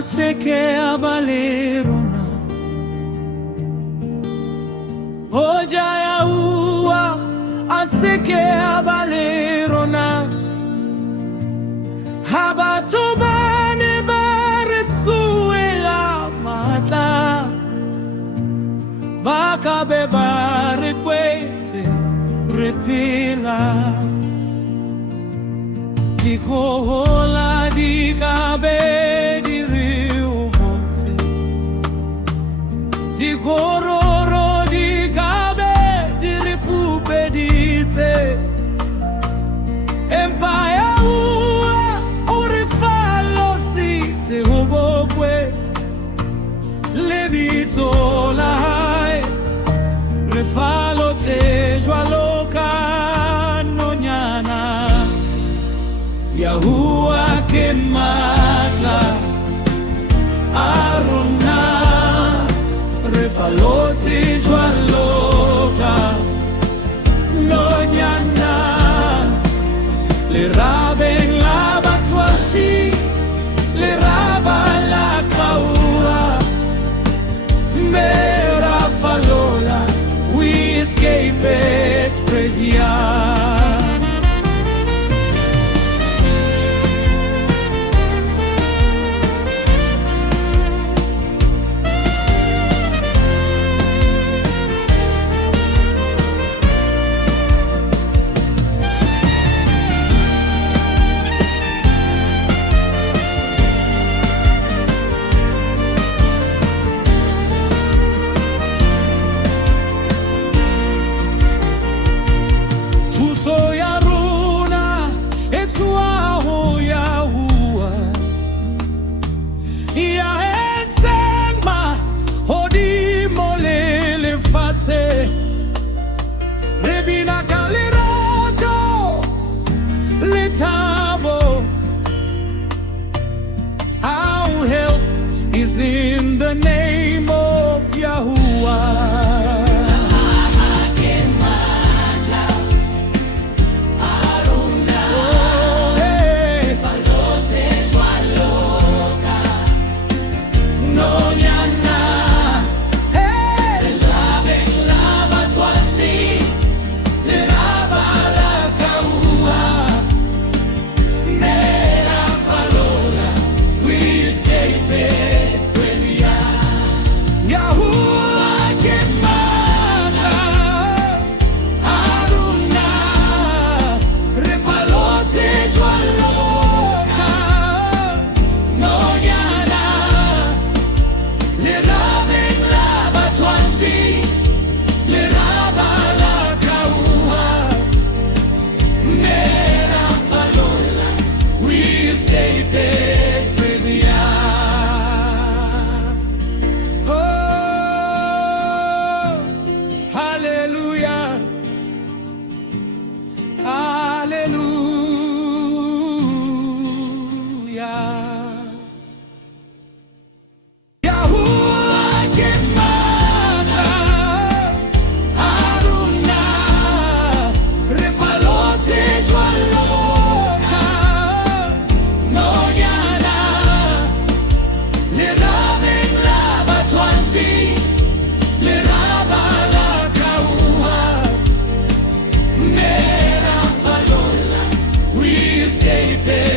asekea balerona. Hoja Yahuah asekea balerona. Habatobane baretsuela mata. Bakabe barekwete repila. Dikohola dikabe diriuhote. Dikororo dikabe diripupedite. Empire orifalo site hobokwe. Lebitola hai refalo te jwaloka nonyana. Yahuah kemata rona refalosi jwaloka nonyana le raben la batwasi le raba la kaua mera falola we escape it praise Yah. Hoja Yahuah ya ensema hodi molele fate rebina kalirado letabo. Our help is in the name of Yahuah. Baby.